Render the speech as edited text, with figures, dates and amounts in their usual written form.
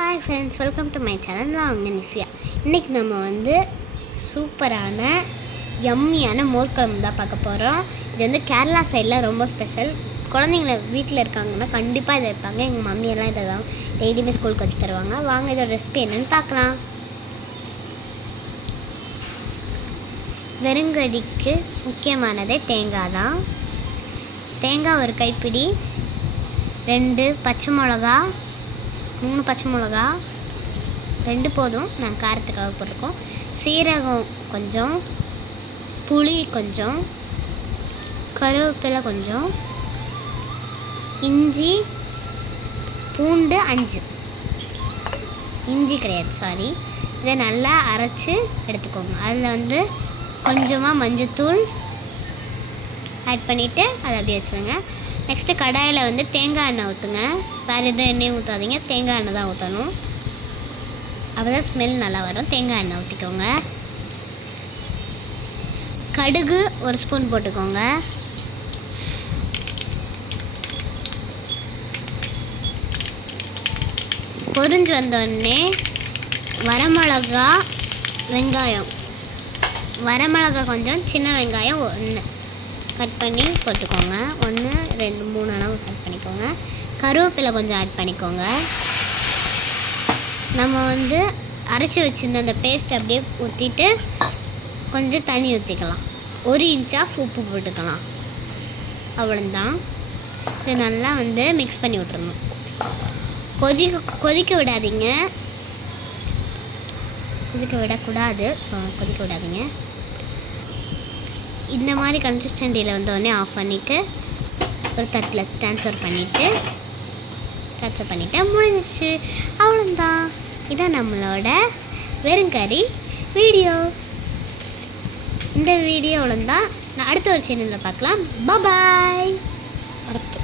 Hi friends, welcome to my channel. நான் உங்கள் நிஃபியா. இன்றைக்கி நம்ம சூப்பரான யம்மியான மோர் குழம்பு தான் பார்க்க போகிறோம். இது கேரளா சைடில் ரொம்ப ஸ்பெஷல். குழந்தைங்கள வீட்டில் இருக்காங்கன்னா கண்டிப்பாக இதை வைப்பாங்க. எங்கள் மம்மியெல்லாம் இதை தான் டெய்லியுமே ஸ்கூலுக்கு வச்சு தருவாங்க. வாங்க இதோட ரெசிபி என்னென்னு பார்க்கலாம். வெறுங்கடிக்கு முக்கியமானதே தேங்காய் தான். தேங்காய் ஒரு கைப்பிடி, 2 பச்சை மிளகா, 3 பச்சை மிளகா, 2 போதும், நாங்கள் காரத்துக்காக போட்டிருக்கோம். சீரகம் கொஞ்சம், புளி கொஞ்சம், கருவேப்பிலை கொஞ்சம், இஞ்சி பூண்டு 5, இஞ்சி கிடையாது சாரி. இதை நல்லா அரைச்சி எடுத்துக்கோங்க. அதில் கொஞ்சமாக மஞ்சத்தூள் ஆட் பண்ணிவிட்டு அதை அப்படியே வச்சுருங்க. நெக்ஸ்ட்டு கடாயில் தேங்காய் எண்ணெய் ஊற்றுங்க. வேறு எதுவும் எண்ணெயும் ஊற்றாதீங்க, தேங்காய் எண்ணெய் தான் ஊற்றணும். அப்போ தான் ஸ்மெல் நல்லா வரும். தேங்காய் எண்ணெய் ஊற்றிக்கோங்க. கடுகு 1 ஸ்பூன் போட்டுக்கோங்க. பொரிஞ்சு வந்தோடனே வரமிளகா, வெங்காயம், வரமிளகா கொஞ்சம், சின்ன வெங்காயம் 1 கட் பண்ணி போட்டுக்கோங்க. 1 2 3 அளவு கட் பண்ணிக்கோங்க. கருவேப்பிலை கொஞ்சம் ஆட் பண்ணிக்கோங்க. நம்ம அரைச்சி வச்சுருந்த அந்த பேஸ்ட் அப்படியே ஊற்றிட்டு கொஞ்சம் தண்ணி ஊற்றிக்கலாம். 1 இன்ச்சாக உப்பு போட்டுக்கலாம். அவ்வளோதான். இதை நல்லா மிக்ஸ் பண்ணி விட்டுறணும். கொதிக்க விடாதீங்க, கொதிக்க விடக்கூடாது. ஸோ கொதிக்க விடாதீங்க. இந்த மாதிரி கன்சிஸ்டன்சியில் வந்தோடனே ஆஃப் பண்ணிவிட்டு ஒரு தட்டில் ட்ரான்ஸ்ஃபர் பண்ணிவிட்டு முடிஞ்சிச்சு. அவ்வளோதான். இதான் நம்மளோட வெறுங்கறி வீடியோ. இந்த வீடியோ அவ்வளோதான். நான் அடுத்த ஒரு சேனலில் பார்க்கலாம். பாய். அடுத்து